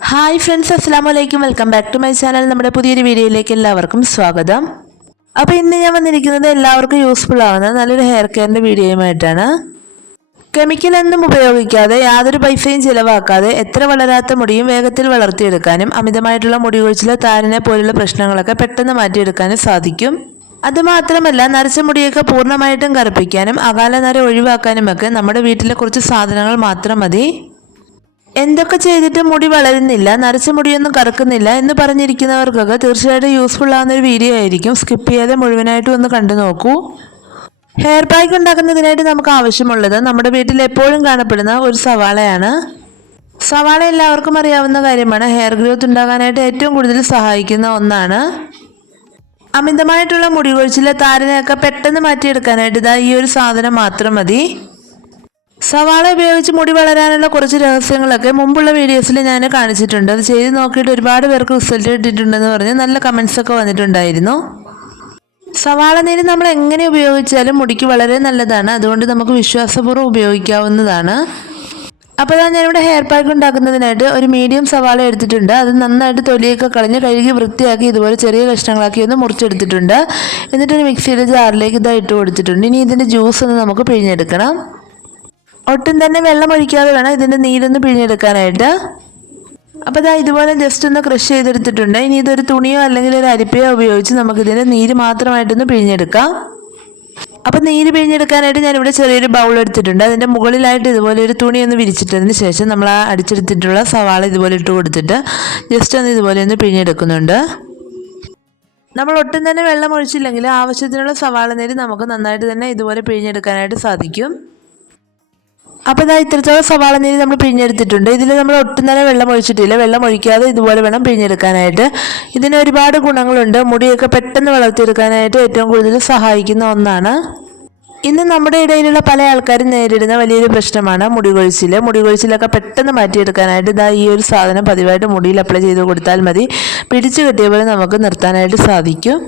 Hi friends അസ്സാം വലൈക്കും welcome back to my channel നമ്മുടെ പുതിയൊരു വീഡിയോയിലേക്ക് എല്ലാവർക്കും സ്വാഗതം. അപ്പോൾ ഇന്ന് ഞാൻ വന്നിരിക്കുന്നത് എല്ലാവർക്കും യൂസ്ഫുൾ ആവുന്ന നല്ലൊരു ഹെയർ കെയറിന്റെ വീഡിയോയുമായിട്ടാണ്. കെമിക്കൽ ഒന്നും ഉപയോഗിക്കാതെ യാതൊരു പൈസയും ചിലവാക്കാതെ എത്ര വളരാത്ത മുടിയും വേഗത്തിൽ വളർത്തിയെടുക്കാനും അമിതമായിട്ടുള്ള മുടി കൊഴിച്ചിൽ താരനെ പോലുള്ള പ്രശ്നങ്ങളൊക്കെ പെട്ടെന്ന് മാറ്റിയെടുക്കാനും സാധിക്കും. അതുമാത്രമല്ല നരച്ച മുടിയൊക്കെ പൂർണമായിട്ടും കറുപ്പിക്കാനും അകാല നര ഒഴിവാക്കാനുമൊക്കെ നമ്മുടെ വീട്ടിലെ കുറച്ച് സാധനങ്ങൾ മാത്രം മതി. എന്തൊക്കെ ചെയ്തിട്ട് മുടി വളരുന്നില്ല നരച്ച മുടിയൊന്നും കറക്കുന്നില്ല എന്ന് പറഞ്ഞിരിക്കുന്നവർക്കൊക്കെ തീർച്ചയായിട്ടും യൂസ്ഫുൾ ആവുന്ന ഒരു വീഡിയോ ആയിരിക്കും. സ്കിപ്പ് ചെയ്യാതെ മുഴുവനായിട്ടും ഒന്ന് കണ്ടു നോക്കൂ. ഹെയർ പാക്ക് ഉണ്ടാക്കുന്നതിനായിട്ട് നമുക്ക് ആവശ്യമുള്ളത് നമ്മുടെ വീട്ടിൽ എപ്പോഴും കാണപ്പെടുന്ന ഒരു സവാളയാണ്. സവാള എല്ലാവർക്കും അറിയാവുന്ന കാര്യമാണ്. ഹെയർ ഗ്രോത്ത് ഉണ്ടാകാനായിട്ട് ഏറ്റവും കൂടുതൽ സഹായിക്കുന്ന ഒന്നാണ്. അമിതമായിട്ടുള്ള മുടി കൊഴിച്ചിലെ താരനെയൊക്കെ പെട്ടെന്ന് മാറ്റിയെടുക്കാനായിട്ട് ഇതാ ഈ ഒരു സാധനം മാത്രം മതി. സവാള ഉപയോഗിച്ച് മുടി വളരാനുള്ള കുറച്ച് രഹസ്യങ്ങളൊക്കെ മുമ്പുള്ള വീഡിയോസിൽ ഞാൻ കാണിച്ചിട്ടുണ്ട്. അത് ചെയ്ത് നോക്കിയിട്ട് ഒരുപാട് പേർക്ക് റിസൾട്ട് കിട്ടിയിട്ടുണ്ടെന്ന് പറഞ്ഞ് നല്ല കമൻസ് ഒക്കെ വന്നിട്ടുണ്ടായിരുന്നു. സവാള നീര് നമ്മൾ എങ്ങനെ ഉപയോഗിച്ചാലും മുടിക്ക് വളരെ നല്ലതാണ്. അതുകൊണ്ട് നമുക്ക് വിശ്വാസപൂർവം ഉപയോഗിക്കാവുന്നതാണ്. അപ്പോൾ ഞാൻ ഞാനിവിടെ ഹെയർ പാക്ക് ഉണ്ടാക്കുന്നതിനായിട്ട് ഒരു മീഡിയം സവാള എടുത്തിട്ടുണ്ട്. അത് നന്നായിട്ട് തൊലിയൊക്കെ കളഞ്ഞ് കഴുകി വൃത്തിയാക്കി ഇതുപോലെ ചെറിയ കഷ്ണങ്ങളാക്കി ഒന്ന് മുറിച്ചെടുത്തിട്ടുണ്ട്. എന്നിട്ട് ഒരു മിക്സിയുടെ ജാറിലേക്ക് ഇതായിട്ട് കൊടുത്തിട്ടുണ്ട്. ഇനി ഇതിന്റെ ജ്യൂസ് ഒന്ന് നമുക്ക് പിഴിഞ്ഞെടുക്കണം. ഒട്ടും തന്നെ വെള്ളം ഒഴിക്കാതെ വേണം ഇതിന്റെ നീരൊന്ന് പിഴിഞ്ഞെടുക്കാനായിട്ട്. അപ്പോൾ ഇതാ ഇതുപോലെ ജസ്റ്റ് ഒന്ന് ക്രഷ് ചെയ്തെടുത്തിട്ടുണ്ട്. ഇനി ഇതൊരു തുണിയോ അല്ലെങ്കിൽ ഒരു അരിപ്പയോ ഉപയോഗിച്ച് നമുക്കിതിന്റെ നീര് മാത്രമായിട്ടൊന്ന് പിഴിഞ്ഞെടുക്കാം. അപ്പോൾ നീര് പിഴിഞ്ഞെടുക്കാനായിട്ട് ഞാനിവിടെ ചെറിയൊരു ബൗൾ എടുത്തിട്ടുണ്ട്. അതിന്റെ മുകളിലായിട്ട് ഇതുപോലെ ഒരു തുണി ഒന്ന് വിരിച്ചിട്ടതിന് ശേഷം നമ്മൾ ആ അടിച്ചെടുത്തിട്ടുള്ള സവാള ഇതുപോലെ ഇട്ട് കൊടുത്തിട്ട് ജസ്റ്റ് ഒന്ന് ഇതുപോലെ ഒന്ന് പിഴിഞ്ഞെടുക്കുന്നുണ്ട്. നമ്മൾ ഒട്ടും തന്നെ വെള്ളം ഒഴിച്ചില്ലെങ്കിൽ ആവശ്യത്തിനുള്ള സവാള നീര് നമുക്ക് നന്നായിട്ട് തന്നെ ഇതുപോലെ പിഴിഞ്ഞെടുക്കാനായിട്ട് സാധിക്കും. അപ്പോൾ ഇതാ ഇത്രത്തോളം സവാള നീര് നമ്മൾ പിഴിഞ്ഞെടുത്തിട്ടുണ്ട്. ഇതിൽ നമ്മൾ ഒട്ടും തന്നെ വെള്ളം ഒഴിച്ചിട്ടില്ല. വെള്ളം ഒഴിക്കാതെ ഇതുപോലെ വേണം പിഴിഞ്ഞെടുക്കാനായിട്ട്. ഇതിന് ഒരുപാട് ഗുണങ്ങളുണ്ട്. മുടിയൊക്കെ പെട്ടെന്ന് വളർത്തിയെടുക്കാനായിട്ട് ഏറ്റവും കൂടുതൽ സഹായിക്കുന്ന ഒന്നാണ്. ഇന്ന് നമ്മുടെ ഇടയിലുള്ള പല ആൾക്കാരും നേരിടുന്ന വലിയൊരു പ്രശ്നമാണ് മുടി കൊഴിച്ചിൽ മുടി കൊഴിച്ചിലൊക്കെ പെട്ടെന്ന് മാറ്റിയെടുക്കാനായിട്ട് ഇതാ ഈ ഒരു സാധനം പതിവായിട്ട് മുടിയിൽ അപ്ലൈ ചെയ്ത് കൊടുത്താൽ മതി. പിടിച്ചു കിട്ടിയ പോലെ നമുക്ക് നിർത്താനായിട്ട് സാധിക്കും.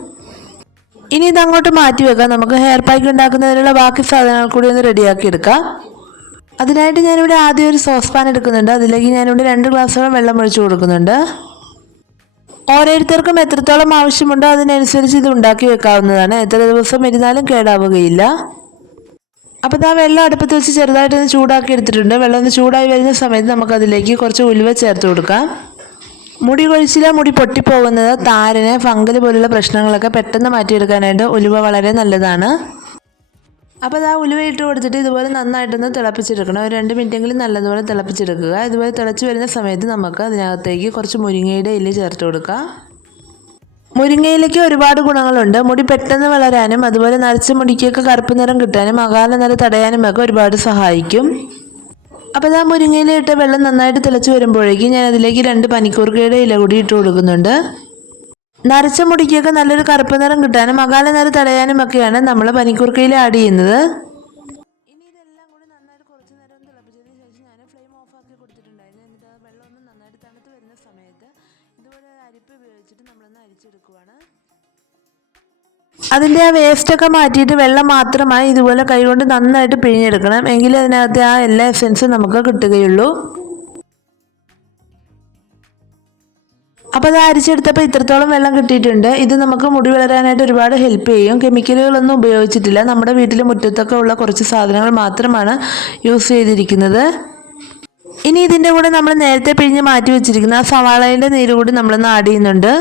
ഇനി ഇതങ്ങോട്ട് മാറ്റി വെക്കാം നമുക്ക് ഹെയർ പാക്ക് ഉണ്ടാക്കുന്നതിനുള്ള ബാക്കി സാധനങ്ങൾ കൂടി ഒന്ന് റെഡിയാക്കി എടുക്കാം. അതിനായിട്ട് ഞാനിവിടെ ആദ്യം ഒരു സോസ് പാൻ എടുക്കുന്നുണ്ട്. അതിലേക്ക് ഞാനിവിടെ രണ്ട് ഗ്ലാസ്സോളം വെള്ളം ഒഴിച്ചു കൊടുക്കുന്നുണ്ട്. ഓരോരുത്തർക്കും എത്രത്തോളം ആവശ്യമുണ്ടോ അതിനനുസരിച്ച് ഇത് ഉണ്ടാക്കി വെക്കാവുന്നതാണ്. എത്ര ദിവസം ഇരുന്നാലും കേടാവുകയില്ല. അപ്പോൾ ആ വെള്ളം അടുപ്പത്ത് വെച്ച് ചെറുതായിട്ടൊന്ന് ചൂടാക്കി എടുത്തിട്ടുണ്ട്. വെള്ളം ഒന്ന് ചൂടായി വരുന്ന സമയത്ത് നമുക്കതിലേക്ക് കുറച്ച് ഉലുവ ചേർത്ത് കൊടുക്കാം. മുടി കൊഴിച്ചില മുടി പൊട്ടിപ്പോകുന്നത്. താരന് ഫംഗൽ പോലുള്ള പ്രശ്നങ്ങളൊക്കെ പെട്ടെന്ന് മാറ്റിയെടുക്കാനായിട്ട് ഉലുവ വളരെ നല്ലതാണ്. അപ്പോൾ അത് ആ ഉലുവയിട്ട് കൊടുത്തിട്ട് ഇതുപോലെ നന്നായിട്ടൊന്ന് തിളപ്പിച്ചെടുക്കണം. ഒരു രണ്ട് മിനിറ്റെങ്കിലും നല്ലതുപോലെ തിളപ്പിച്ചെടുക്കുക. ഇതുപോലെ തിളച്ച് വരുന്ന സമയത്ത് നമുക്ക് അതിനകത്തേക്ക് കുറച്ച് മുരിങ്ങയുടെ ഇല ചേർത്ത് കൊടുക്കുക മുരിങ്ങയിലേക്ക് ഒരുപാട് ഗുണങ്ങളുണ്ട്. മുടി പെട്ടെന്ന് വളരാനും അതുപോലെ നരച്ച മുടിക്കൊക്കെ കറുപ്പ് നിറം കിട്ടാനും അകാല നിറ തടയാനും ഒക്കെ ഒരുപാട് സഹായിക്കും. അപ്പോൾ ആ മുരിങ്ങയിലിട്ട വെള്ളം നന്നായിട്ട് തിളച്ച് വരുമ്പോഴേക്കും ഞാൻ അതിലേക്ക് രണ്ട് പനിക്കൂർക്കയുടെ ഇല കൂടി ഇട്ട് കൊടുക്കുന്നുണ്ട്. നരച്ച മുടിക്കൊക്കെ നല്ലൊരു കറുപ്പ് നിറം കിട്ടാനും അകാല നിര തടയാനും ഒക്കെയാണ് നമ്മൾ പനിക്കുറുക്കയിൽ ആഡ് ചെയ്യുന്നത്. ഇനി ഇതെല്ലാം കൂടി നന്നായിട്ട് കുറച്ച് നേരം തിളപ്പിച്ചതിന് ശേഷം ഞാൻ ഫ്ലെയിം കൊടുത്തിട്ടുണ്ടായിരുന്നു. എന്നിട്ട് വെള്ളം ഒന്ന് നന്നായിട്ട് തണുത്ത് വരുന്ന സമയത്ത് ഇതുപോലെ അരിപ്പ് ഉപയോഗിച്ചിട്ട് നമ്മളൊന്ന് അരിച്ചെടുക്കുവാണ്. അതിന്റെ ആ വേസ്റ്റൊക്കെ മാറ്റിയിട്ട് വെള്ളം മാത്രമായി ഇതുപോലെ കൈകൊണ്ട് നന്നായിട്ട് പിഴിഞ്ഞെടുക്കണം. എങ്കിലേ അതിനകത്തെ ആ എല്ലാ എസെൻസും നമുക്ക് കിട്ടുകയുള്ളൂ. അപ്പോൾ അത് അരിച്ചെടുത്തപ്പോൾ ഇത്രത്തോളം വെള്ളം കിട്ടിയിട്ടുണ്ട്. ഇത് നമുക്ക് മുടി വളരാനായിട്ട് ഒരുപാട് ഹെൽപ്പ് ചെയ്യും. കെമിക്കലുകളൊന്നും ഉപയോഗിച്ചിട്ടില്ല. നമ്മുടെ വീട്ടിൽ മുറ്റത്തൊക്കെ ഉള്ള കുറച്ച് സാധനങ്ങൾ മാത്രമാണ് യൂസ് ചെയ്തിരിക്കുന്നത്. ഇനി ഇതിന്റെ കൂടെ നമ്മൾ നേരത്തെ പിഴിഞ്ഞ് മാറ്റി വെച്ചിരിക്കുന്ന ആ സവാളയുടെ നീര് കൂടി നമ്മളൊന്ന് ആഡ് ചെയ്യുന്നുണ്ട്.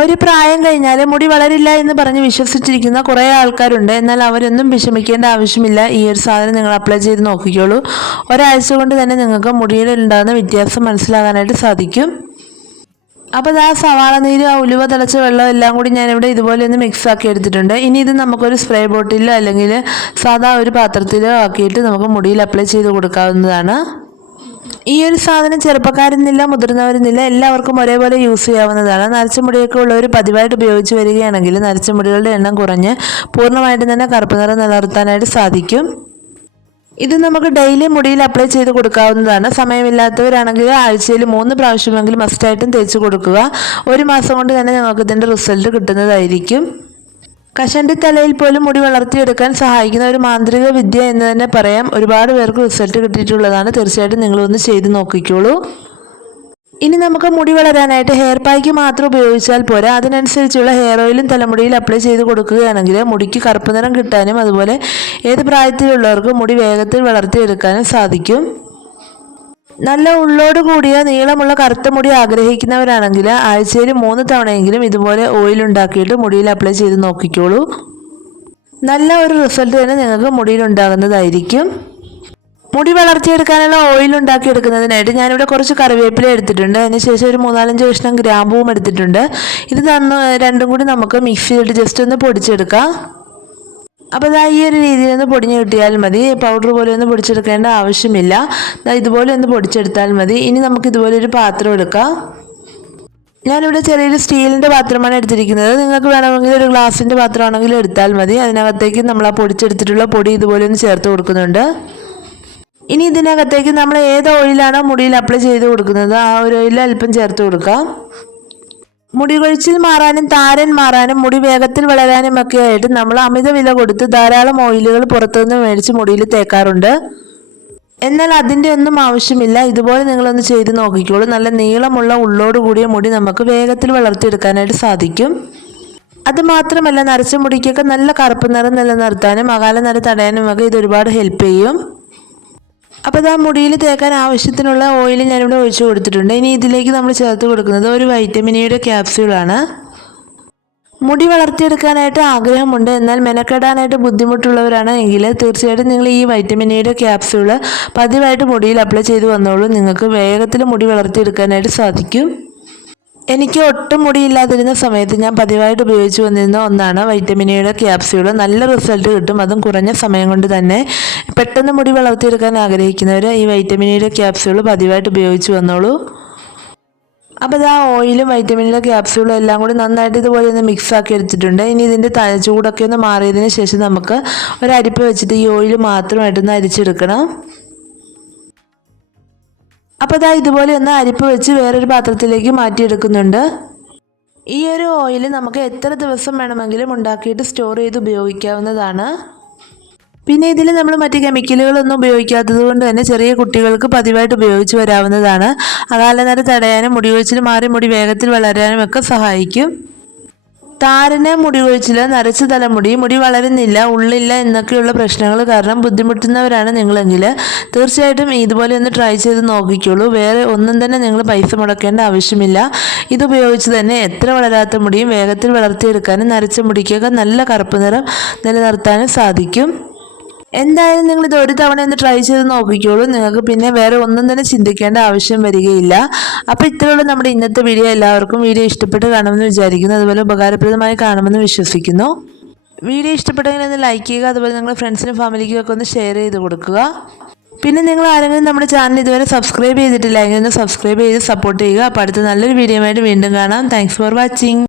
ഒരു പ്രായം കഴിഞ്ഞാൽ മുടി വളരില്ല എന്ന് പറഞ്ഞ് വിശ്വസിച്ചിരിക്കുന്ന കുറേ ആൾക്കാരുണ്ട്. എന്നാൽ അവരൊന്നും വിഷമിക്കേണ്ട ആവശ്യമില്ല. ഈ ഒരു സാധനം നിങ്ങൾ അപ്ലൈ ചെയ്ത് നോക്കിക്കോളൂ. ഒരാഴ്ച കൊണ്ട് തന്നെ നിങ്ങൾക്ക് മുടിയിൽ ഉണ്ടാകുന്ന വ്യത്യാസം മനസ്സിലാകാനായിട്ട് സാധിക്കും. അപ്പോൾ ആ സവാള നീര് ആ ഉലുവ തിളച്ച വെള്ളം എല്ലാം കൂടി ഞാനിവിടെ ഇതുപോലെ ഒന്ന് മിക്സ് ആക്കി എടുത്തിട്ടുണ്ട്. ഇനി ഇത് നമുക്കൊരു സ്പ്രേ ബോട്ടിലോ അല്ലെങ്കിൽ സാധാ ഒരു പാത്രത്തിലോ ആക്കിയിട്ട് നമുക്ക് മുടിയിൽ അപ്ലൈ ചെയ്ത് കൊടുക്കാവുന്നതാണ്. ഈ ഒരു സാധനം ചെറുപ്പക്കാരെന്നില്ല മുതിർന്നവരെന്നില്ല എല്ലാവർക്കും ഒരേപോലെ യൂസ് ചെയ്യാവുന്നതാണ്. നരച്ച മുടിയൊക്കെ ഉള്ളവർ പതിവായിട്ട് ഉപയോഗിച്ച് വരികയാണെങ്കിൽ നരച്ച മുടികളുടെ എണ്ണം കുറഞ്ഞ് പൂർണമായിട്ടും തന്നെ കറുപ്പ് നിറം നിലനിർത്താനായിട്ട് സാധിക്കും. ഇത് നമുക്ക് ഡെയിലി മുടിയിൽ അപ്ലൈ ചെയ്ത് കൊടുക്കാവുന്നതാണ്. സമയമില്ലാത്തവരാണെങ്കിൽ ആഴ്ചയിൽ മൂന്ന് പ്രാവശ്യമെങ്കിലും മസ്റ്റായിട്ടും തേച്ച് കൊടുക്കുക. ഒരു മാസം കൊണ്ട് തന്നെ ഞങ്ങൾക്ക് ഇതിന്റെ റിസൾട്ട് കിട്ടുന്നതായിരിക്കും. കഷണ്ടി തലയിൽ പോലും മുടി വളർത്തിയെടുക്കാൻ സഹായിക്കുന്ന ഒരു മാന്ത്രിക വിദ്യ എന്ന് തന്നെ പറയാം. ഒരുപാട് പേർക്ക് റിസൾട്ട് കിട്ടിയിട്ടുള്ളതാണ്. തീർച്ചയായിട്ടും നിങ്ങളൊന്ന് ചെയ്ത് നോക്കിക്കോളൂ. ഇനി നമുക്ക് മുടി വളരാനായിട്ട് ഹെയർ പായ്ക്ക് മാത്രം ഉപയോഗിച്ചാൽ പോരാ. അതിനനുസരിച്ചുള്ള ഹെയർ ഓയിലും തലമുടിയിൽ അപ്ലൈ ചെയ്ത് കൊടുക്കുകയാണെങ്കിൽ മുടിക്ക് കറുപ്പ് നിറം കിട്ടാനും അതുപോലെ ഏത് പ്രായത്തിലുള്ളവർക്കും മുടി വേഗത്തിൽ വളർത്തിയെടുക്കാനും സാധിക്കും. നല്ല ഉള്ളോട് കൂടിയ നീളമുള്ള കറുത്ത മുടി ആഗ്രഹിക്കുന്നവരാണെങ്കിൽ ആഴ്ചയിൽ മൂന്ന് തവണയെങ്കിലും ഇതുപോലെ ഓയിൽ ഉണ്ടാക്കിയിട്ട് മുടിയിൽ അപ്ലൈ ചെയ്ത് നോക്കിക്കോളൂ. നല്ല ഒരു റിസൾട്ട് തന്നെ നിങ്ങൾക്ക് മുടിയിൽ ഉണ്ടാകുന്നതായിരിക്കും. മുടി വളർച്ചയെടുക്കാനുള്ള ഓയിൽ ഉണ്ടാക്കി ഉണ്ടാക്കിയെടുക്കുന്നതിനായിട്ട് ഞാനിവിടെ കുറച്ച് കറിവേപ്പില എടുത്തിട്ടുണ്ട്. അതിനുശേഷം ഒരു മൂന്നാലഞ്ച് കഷ്ണം ഗ്രാമ്പൂവും എടുത്തിട്ടുണ്ട്. ഇത് തന്ന് രണ്ടും കൂടി നമുക്ക് ചെയ്തിട്ട് ജസ്റ്റ് ഒന്ന് പൊടിച്ചെടുക്കാം. അപ്പോൾ ഇതാ ഈ ഒരു രീതിയിൽ ഒന്ന് പൊടിഞ്ഞ് കിട്ടിയാൽ മതി. പൗഡർ പോലെ ഒന്ന് പൊടിച്ചെടുക്കേണ്ട ആവശ്യമില്ല. ഇതുപോലെ ഒന്ന് പൊടിച്ചെടുത്താൽ മതി. ഇനി നമുക്ക് ഇതുപോലെ ഒരു പാത്രം എടുക്കാം. ഞാനിവിടെ ചെറിയൊരു സ്റ്റീലിന്റെ പാത്രമാണ് എടുത്തിരിക്കുന്നത്. നിങ്ങൾക്ക് വേണമെങ്കിൽ ഒരു ഗ്ലാസിന്റെ പാത്രമാണെങ്കിലും എടുത്താൽ മതി. അതിനകത്തേക്ക് നമ്മൾ ആ പൊടിച്ചെടുത്തിട്ടുള്ള പൊടി ഇതുപോലെ ഒന്ന് ചേർത്ത് കൊടുക്കുന്നുണ്ട്. ഇനി ഇതിനകത്തേക്ക് നമ്മൾ ഏത് ഓയിലാണോ മുടിയിൽ അപ്ലൈ ചെയ്ത് കൊടുക്കുന്നത് ആ ഒരു ഓയിൽ അല്പം ചേർത്ത് കൊടുക്കാം. മുടി കൊഴിച്ചിൽ മാറാനും താരൻ മാറാനും മുടി വേഗത്തിൽ വളരാനും ഒക്കെ ആയിട്ട് നമ്മൾ അമിത വില കൊടുത്ത് ധാരാളം ഓയിലുകൾ പുറത്തുനിന്ന് മേടിച്ച് മുടിയിൽ തേക്കാറുണ്ട്. എന്നാൽ അതിന്റെ ഒന്നും ആവശ്യമില്ല. ഇതുപോലെ നിങ്ങളൊന്ന് ചെയ്ത് നോക്കിക്കോളൂ. നല്ല നീളമുള്ള ഉള്ളോട് കൂടിയ മുടി നമുക്ക് വേഗത്തിൽ വളർത്തിയെടുക്കാനായിട്ട് സാധിക്കും. അത് മാത്രമല്ല നരച്ച മുടിക്കൊക്കെ നല്ല കറുപ്പ് നിറം നിലനിർത്താനും അകാല നിറ തടയാനും ഒക്കെ ഇത് ഒരുപാട് ഹെൽപ്പ് ചെയ്യും. അപ്പോൾ ആ മുടിയിൽ തേക്കാൻ ആവശ്യത്തിനുള്ള ഓയിൽ ഞാനിവിടെ ഒഴിച്ചു കൊടുത്തിട്ടുണ്ട്. ഇനി ഇതിലേക്ക് നമ്മൾ ചേർത്ത് കൊടുക്കുന്നത് ഒരു വൈറ്റമിൻ എയുടെ ക്യാപ്സ്യൂളാണ് മുടി വളർത്തിയെടുക്കാനായിട്ട് ആഗ്രഹമുണ്ട്. എന്നാൽ മെനക്കെടാനായിട്ട് ബുദ്ധിമുട്ടുള്ളവരാണ് എങ്കിൽ തീർച്ചയായിട്ടും നിങ്ങൾ ഈ വൈറ്റമിൻ എയുടെ ക്യാപ്സ്യൂൾ പതിവായിട്ട് മുടിയിൽ അപ്ലൈ ചെയ്ത് വന്നോളൂ. നിങ്ങൾക്ക് വേഗത്തിൽ മുടി വളർത്തിയെടുക്കാനായിട്ട് സാധിക്കും. എനിക്ക് ഒട്ടും മുടിയില്ലാതിരുന്ന സമയത്ത് ഞാൻ പതിവായിട്ട് ഉപയോഗിച്ചു വന്നിരുന്ന ഒന്നാണ് വൈറ്റമിൻ എയുടെ ക്യാപ്സ്യൂൾ നല്ല റിസൾട്ട് കിട്ടും. അതും കുറഞ്ഞ സമയം കൊണ്ട് തന്നെ പെട്ടെന്ന് മുടി വളർത്തിയെടുക്കാൻ ആഗ്രഹിക്കുന്നവർ ഈ വൈറ്റമിൻ എയുടെ ക്യാപ്സ്യൂൾ പതിവായിട്ട് ഉപയോഗിച്ചു വന്നോളൂ. അപ്പോൾ ഇത് ആ ഓയിലും വൈറ്റമിനിലെ ക്യാപ്സ്യൂളും എല്ലാം കൂടി നന്നായിട്ട് ഇതുപോലെ ഒന്ന് മിക്സ് ആക്കി എടുത്തിട്ടുണ്ട്. ഇനി ഇതിന്റെ ചൂടൊക്കെ ഒന്ന് മാറിയതിന് ശേഷം നമുക്ക് ഒരു അരിപ്പ വെച്ചിട്ട് ഈ ഓയിൽ മാത്രമായിട്ടൊന്ന് അരിച്ചെടുക്കണം. അപ്പോൾ ഇതാ ഇതുപോലെ ഒന്ന് അരിപ്പ് വെച്ച് വേറൊരു പാത്രത്തിലേക്ക് മാറ്റിയെടുക്കുന്നുണ്ട്. ഈ ഒരു ഓയിൽ നമുക്ക് എത്ര ദിവസം വേണമെങ്കിലും ഉണ്ടാക്കിയിട്ട് സ്റ്റോർ ചെയ്ത് ഉപയോഗിക്കാവുന്നതാണ്. പിന്നെ ഇതിൽ നമ്മൾ മറ്റ് കെമിക്കലുകളൊന്നും ഉപയോഗിക്കാത്തത് കൊണ്ട് തന്നെ ചെറിയ കുട്ടികൾക്ക് പതിവായിട്ട് ഉപയോഗിച്ച് വരാവുന്നതാണ്. അകാലനര തടയാനും മുടി കൊഴിച്ചിൽ മാറി മുടി വേഗത്തിൽ വളരാനും ഒക്കെ സഹായിക്കും. താരന് മുടി കൊഴിച്ചിൽ നരച്ച തലമുടി മുടി വളരുന്നില്ല ഉള്ളില്ല എന്നൊക്കെയുള്ള പ്രശ്നങ്ങൾ കാരണം ബുദ്ധിമുട്ടുന്നവരാണ് നിങ്ങളെങ്കിൽ തീർച്ചയായിട്ടും ഇതുപോലെ ഒന്ന് ട്രൈ ചെയ്ത് നോക്കിക്കോളൂ. വേറെ ഒന്നും തന്നെ നിങ്ങൾ പൈസ മുടക്കേണ്ട ആവശ്യമില്ല. ഇതുപയോഗിച്ച് തന്നെ എത്ര വളരാത്ത മുടിയും വേഗത്തിൽ വളർത്തിയെടുക്കാനും നരച്ച മുടിക്കൊക്കെ നല്ല കറുപ്പ് നിറം നിലനിർത്താനും സാധിക്കും. എന്തായാലും നിങ്ങൾ ഇത് ഒരു തവണ ഒന്ന് ട്രൈ ചെയ്ത് നോക്കിക്കോളൂ. നിങ്ങൾക്ക് പിന്നെ വേറെ ഒന്നും തന്നെ ചിന്തിക്കേണ്ട ആവശ്യം വരികയില്ല. അപ്പോൾ ഇത്രയുള്ള നമ്മുടെ ഇന്നത്തെ വീഡിയോ എല്ലാവർക്കും വീഡിയോ ഇഷ്ടപ്പെട്ട് കാണുമെന്ന് വിചാരിക്കുന്നു. അതുപോലെ ഉപകാരപ്രദമായി കാണുമെന്ന് വിശ്വസിക്കുന്നു. വീഡിയോ ഇഷ്ടപ്പെട്ടെങ്കിൽ ഒന്ന് ലൈക്ക് ചെയ്യുക. അതുപോലെ നിങ്ങളുടെ ഫ്രണ്ട്സിനും ഫാമിലിക്കും ഒക്കെ ഒന്ന് ഷെയർ ചെയ്ത് കൊടുക്കുക. പിന്നെ നിങ്ങൾ ആരെങ്കിലും നമ്മുടെ ചാനൽ ഇതുവരെ സബ്സ്ക്രൈബ് ചെയ്തിട്ടില്ല എങ്കിൽ ഒന്ന് സബ്സ്ക്രൈബ് ചെയ്ത് സപ്പോർട്ട് ചെയ്യുക. അപ്പോൾ അടുത്ത നല്ലൊരു വീഡിയോ ആയിട്ട് വീണ്ടും കാണാം. Thanks for watching